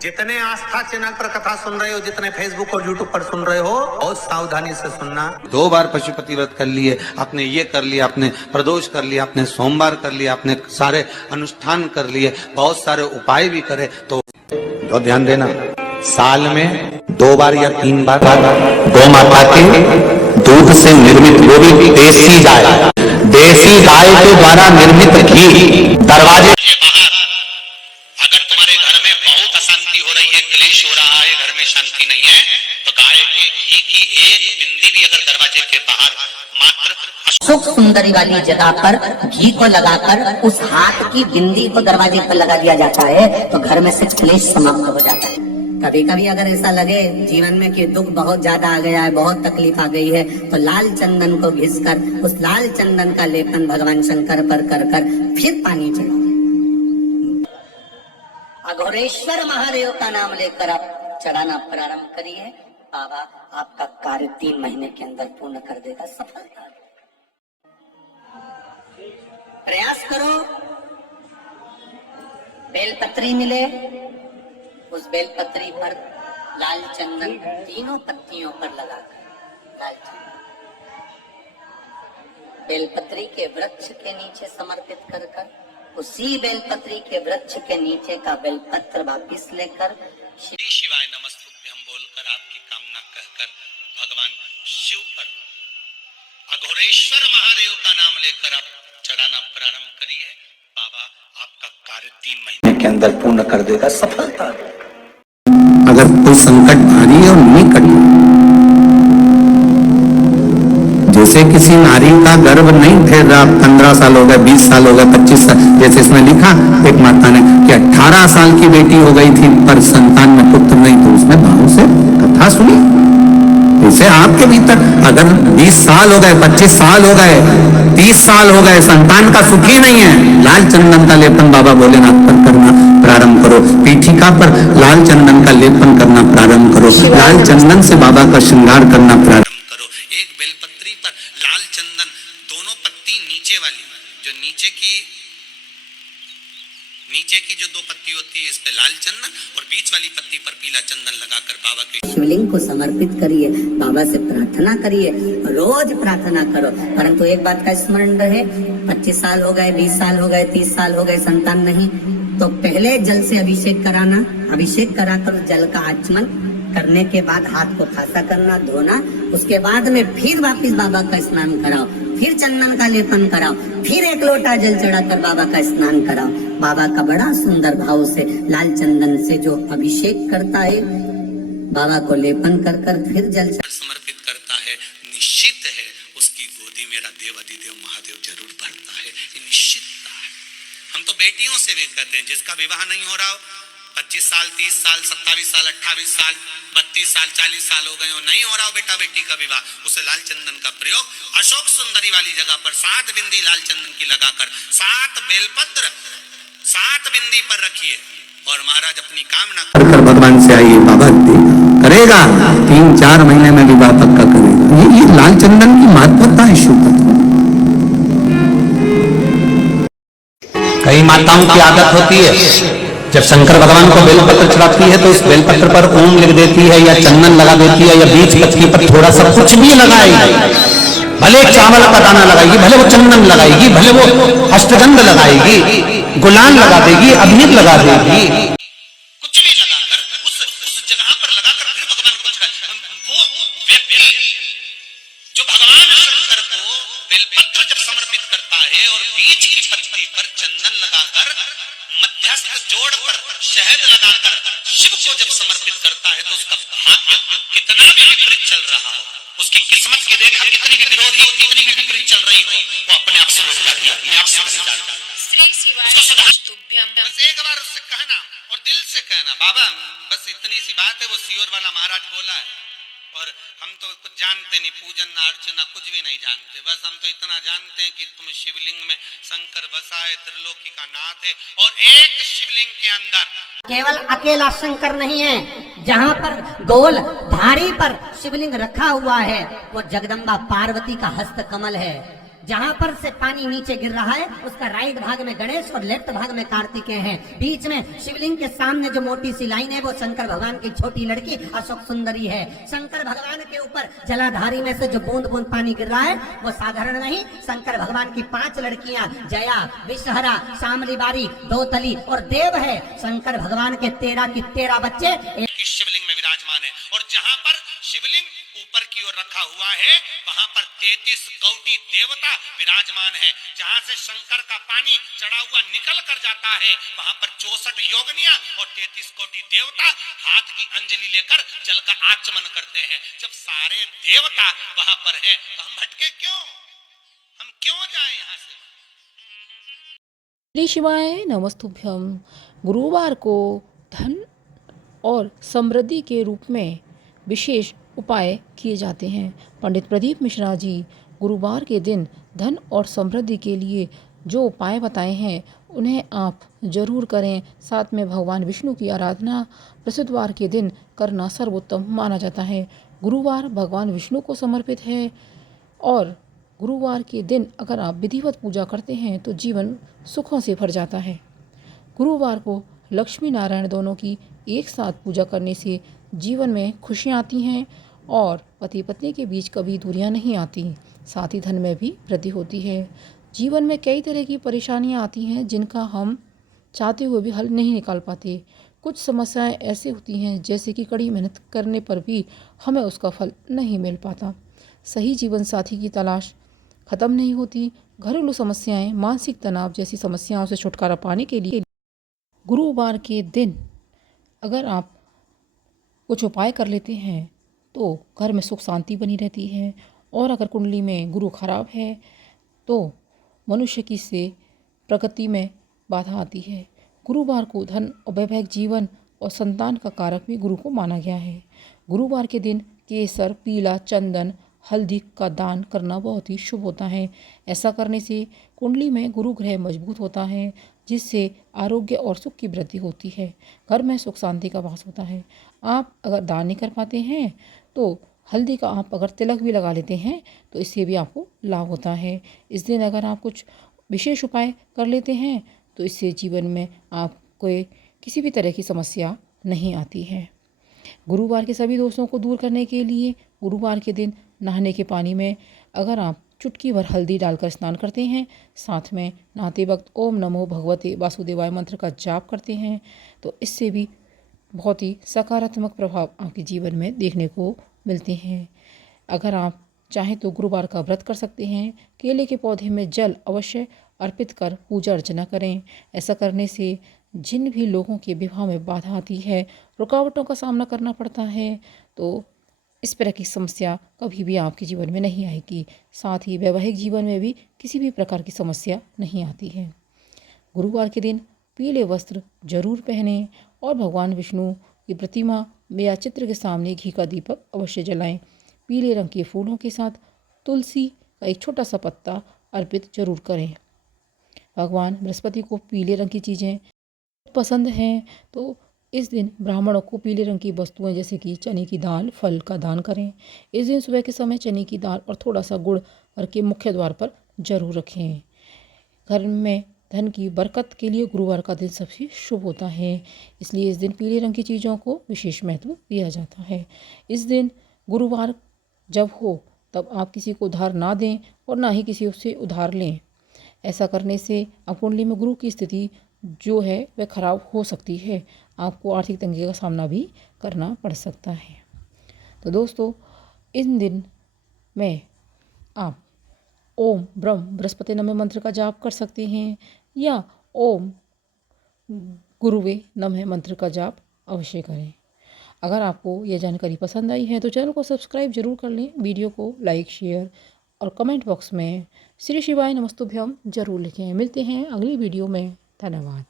जितने आस्था चैनल पर कथा सुन रहे हो, जितने फेसबुक और यूट्यूब पर सुन रहे हो, बहुत सावधानी से सुनना। 2 बार पशुपति व्रत कर लिए आपने, ये कर लिया आपने, प्रदोष कर लिया आपने, सोमवार कर लिया आपने, सारे अनुष्ठान कर लिए, बहुत सारे उपाय भी करे, तो ध्यान देना, साल में 2 बार या 3 बार गौ माता के दूध से निर्मित, वो भी देसी गाय के द्वारा निर्मित घी दरवाजे के बाहर, अगर तुम्हारे घर में बहुत अशांति हो रही है, क्लेश हो रहा है, घर में शांति नहीं है, तो गाय के घी की एक बिंदी भी अगर दरवाजे के बाहर मात्र सुख सुंदरी वाली जगह पर घी को लगाकर उस हाथ की बिंदी को दरवाजे पर लगा दिया जाता है, तो घर में से क्लेश समाप्त हो जाता है। कभी कभी अगर ऐसा लगे जीवन में कि दुख बहुत ज्यादा आ गया है, बहुत तकलीफ आ गई है, तो लाल चंदन को घिसकर उस लाल चंदन का लेपन भगवान शंकर पर कर फिर पानी चढ़ाओ। अघोरेश्वर महादेव का नाम लेकर आप चढ़ाना प्रारंभ करिए, बाबा आपका कार्य 3 महीने के अंदर पूर्ण कर देगा सफलता। प्रयास करो, बेलपत्री मिले, उस बेलपत्री पर लाल चंदन 3 पत्तियों पर लगाकर लाल चंदन बेलपत्री के वृक्ष के नीचे समर्पित कर उसी बेलपत्री के वृक्ष के नीचे का बेलपत्र वापिस लेकर श्री शिवाय नमस्तुभ्यं बोलकर आपकी कामना कहकर भगवान शिव पर अघोरेश्वर महादेव का नाम लेकर आप चढ़ाना प्रारंभ करिए, बाबा आपका कार्य 3 महीने के अंदर पूर्ण कर देगा सफलता। अगर कोई संकट भारी और निकट, जैसे किसी नारी का गर्भ नहीं ठहर रहा, 15 साल हो गए, 20 साल हो गए, 25 साल, जैसे इसमें लिखा एक माता ने कि 18 साल की बेटी हो गई थी पर संतान में पुत्र नहीं, तो उसने भाव से कथा सुनी। जैसे आपके भीतर अगर 20 साल हो गए, 25 साल हो गए, 30 साल हो गए, संतान का सुख ही नहीं है, लाल चंदन का लेपन बाबा भोलेनाथ पर करना प्रारंभ करो, पीठिका पर लाल चंदन का लेपन करना प्रारंभ करो, लाल चंदन से बाबा का श्रृंगार करना प्रारंभ करो। एक बेलपत्री पर लाल चंदन, दोनों पत्ती नीचे वाली, जो नीचे की जो 2 पत्ती होती है, इस पे लाल चंदन, और बीच वाली पत्ती पर पीला चंदन लगाकर बाबा के शिवलिंग को समर्पित करिए, बाबा से प्रार्थना करिए, रोज प्रार्थना करो। परंतु एक बात का स्मरण रहे, 25 साल हो गए, 20 साल हो गए, 30 साल हो गए, संतान नहीं, तो पहले जल से अभिषेक कराना, अभिषेक कराकर जल का आचमन करने के बाद हाथ को खासा करना, धोना, उसके बाद में फिर वापिस बाबा का स्नान कराओ, फिर चंदन का लेपन कराओ, फिर 1 लोटा जल चढ़ाकर बाबा का स्नान कराओ। बाबा का बड़ा सुंदर भाव से लाल चंदन से जो अभिषेक करता है, बाबा को लेपन कर फिर जल समर्पित करता है, निश्चित है उसकी गोदी मेरा देव अधिदेव महादेव जरूर भरता है, ये निश्चितता है। हम तो बेटियों से भी कहते हैं, जिसका विवाह नहीं हो रहा हो, 25 साल, 30 साल, 27 साल, 28 साल, 32 साल, 40 साल हो गए हो, नहीं हो रहा हो बेटा बेटी का विवाह, उसे लाल चंदन का प्रयोग अशोक सुंदरी वाली जगह पर 7 बिंदी लाल चंदन की लगाकर 7 बेलपत्र 7 बिंदी पर रखिए, और महाराज अपनी कामना कर भगवान से आइए, बाबा करेगा, 3-4 महीने में विवाह पक्का करेगा। ये लाल चंदन की महत्वता है शिव तत्व। कई माताओं की आदत होती है, जब शंकर भगवान को बेलपत्र चढ़ाती है तो उस बेलपत्र पर ओम लिख देती है, या चंदन लगा देती है, या बीच पत्ती पर थोड़ा सा कुछ भी लगाएगी, भले चावल का दाना लगाएगी, भले वो चंदन लगाएगी, भले वो अष्टगंध लगाएगी, गुलाल लगा देगी, अभिनीत लगा देगी, कुछ भी लगाकर उस जगह पर लगाकर फिर भगवान को चढ़ाए। वो व्यक्ति जो भगवान शंकर को बेलपत्र जब समर्पित करता है और बीच की पत्ती पर चंदन लगाकर, मध्यस्थ जोड़ पर शहद लगाकर शिव को जब समर्पित करता है, तो उसका भाग्य कितना भी विपरीत चल रहा हो, उसकी किस्मत की रेखा कितनी भी विरोधी, कितनी भी विपरीत चल रही हो, वो अपने आप से रुक जाती है, अपने आप से रुक जाती है। श्री शिवाय नमस्तुभ्यं। एक बार उससे कहना और दिल से कहना, बाबा बस इतनी सी बात है, वो सियोर वाला महाराज बोला है, और हम तो कुछ जानते नहीं, पूजन ना अर्चना कुछ भी नहीं जानते, बस हम तो इतना जानते हैं कि तुम शिवलिंग में शंकर बसा है, त्रिलोकी का नाथ है, और एक शिवलिंग के अंदर केवल अकेला शंकर नहीं है, जहाँ पर गोल धारी पर शिवलिंग रखा हुआ है वो जगदम्बा पार्वती का हस्त कमल है। जहां पर से पानी नीचे गिर रहा है उसका राइट भाग में गणेश और लेफ्ट भाग में कार्तिकेय है। बीच में शिवलिंग के सामने जो मोटी सी लाइन है वो शंकर भगवान की छोटी लड़की अशोक सुंदरी है। शंकर भगवान के ऊपर जलाधारी में से जो बूंद बूंद पानी गिर रहा है वो साधारण नहीं, शंकर भगवान की 5 लड़कियां जया, विषहरा, शामली बारी, दोतली और देव है। शंकर भगवान के 13 की 13 बच्चे की शिवलिंग में विराजमान है और जहां पर शिवलिंग ऊपर की ओर रखा हुआ है वहां पर 33 कोटि देवता विराजमान है। जहां से शंकर का पानी चढ़ा हुआ निकल कर जाता है वहां पर 64 योगिनियां और 33 कोटि देवता हाथ की अंजलि लेकर जल का आचमन करते हैं। जब सारे देवता वहां पर हैं तो हम भटके क्यों? हम क्यों जाएं यहां से? श्री शिवाय नमस्तुभ्यम। गुरुवार को धन और समृद्धि के रूप में विशेष उपाय किए जाते हैं। पंडित प्रदीप मिश्रा जी गुरुवार के दिन धन और समृद्धि के लिए जो उपाय बताए हैं उन्हें आप जरूर करें। साथ में भगवान विष्णु की आराधना बृहस्पतिवार के दिन करना सर्वोत्तम माना जाता है। गुरुवार भगवान विष्णु को समर्पित है और गुरुवार के दिन अगर आप विधिवत पूजा करते हैं तो जीवन सुखों से भर जाता है। गुरुवार को लक्ष्मी नारायण दोनों की एक साथ पूजा करने से जीवन में खुशियाँ आती हैं और पति पत्नी के बीच कभी दूरियां नहीं आती। साथ ही धन में भी वृद्धि होती है। जीवन में कई तरह की परेशानियां आती हैं जिनका हम चाहते हुए भी हल नहीं निकाल पाते। कुछ समस्याएं ऐसी होती हैं जैसे कि कड़ी मेहनत करने पर भी हमें उसका फल नहीं मिल पाता। सही जीवन साथी की तलाश खत्म नहीं होती। घरेलू समस्याएं, मानसिक तनाव जैसी समस्याओं से छुटकारा पाने के लिए गुरुवार के दिन अगर आप कुछ उपाय कर लेते हैं तो घर में सुख शांति बनी रहती है। और अगर कुंडली में गुरु खराब है तो मनुष्य की से प्रगति में बाधा आती है। गुरुवार को धन और वैवाहिक जीवन और संतान का कारक भी गुरु को माना गया है। गुरुवार के दिन केसर, पीला, चंदन, हल्दी का दान करना बहुत ही शुभ होता है। ऐसा करने से कुंडली में गुरु ग्रह मजबूत होता है जिससे आरोग्य और सुख की वृद्धि होती है। घर में सुख शांति का वास होता है। आप अगर दान नहीं कर पाते हैं तो हल्दी का आप अगर तिलक भी लगा लेते हैं तो इससे भी आपको लाभ होता है। इस दिन अगर आप कुछ विशेष उपाय कर लेते हैं तो इससे जीवन में आपको किसी भी तरह की समस्या नहीं आती है। गुरुवार के सभी दोषों को दूर करने के लिए गुरुवार के दिन नहाने के पानी में अगर आप चुटकी भर हल्दी डालकर स्नान करते हैं, साथ में नहाते वक्त ओम नमो भगवते वासुदेवाय मंत्र का जाप करते हैं तो इससे भी बहुत ही सकारात्मक प्रभाव आपके जीवन में देखने को मिलते हैं। अगर आप चाहें तो गुरुवार का व्रत कर सकते हैं। केले के पौधे में जल अवश्य अर्पित कर पूजा अर्चना करें। ऐसा करने से जिन भी लोगों के विवाह में बाधा आती है, रुकावटों का सामना करना पड़ता है, तो इस तरह की समस्या कभी भी आपके जीवन में नहीं आएगी। साथ ही वैवाहिक जीवन में भी किसी भी प्रकार की समस्या नहीं आती है। गुरुवार के दिन पीले वस्त्र जरूर पहनें और भगवान विष्णु की प्रतिमा या चित्र के सामने घी का दीपक अवश्य जलाएं। पीले रंग के फूलों के साथ तुलसी का एक छोटा सा पत्ता अर्पित जरूर करें। भगवान बृहस्पति को पीले रंग की चीज़ें पसंद हैं तो इस दिन ब्राह्मणों को पीले रंग की वस्तुएं जैसे कि चने की दाल, फल का दान करें। इस दिन सुबह के समय चने की दाल और थोड़ा सा गुड़ घर के मुख्य द्वार पर जरूर रखें। घर में धन की बरकत के लिए गुरुवार का दिन सबसे शुभ होता है, इसलिए इस दिन पीले रंग की चीज़ों को विशेष महत्व दिया जाता है। इस दिन गुरुवार जब हो तब आप किसी को उधार ना दें और ना ही किसी से उधार लें। ऐसा करने से आप कुंडली में गुरु की स्थिति जो है वह खराब हो सकती है। आपको आर्थिक तंगी का सामना भी करना पड़ सकता है। तो दोस्तों, इन दिन में आप ओम ब्रह्म बृहस्पति नमः मंत्र का जाप कर सकते हैं या ओम गुरुवे नमः मंत्र का जाप अवश्य करें। अगर आपको यह जानकारी पसंद आई है तो चैनल को सब्सक्राइब जरूर कर लें, वीडियो को लाइक, शेयर और कमेंट बॉक्स में श्री शिवाय नमस्तुभ्यम जरूर लिखें। मिलते हैं अगली वीडियो में। धन्यवाद।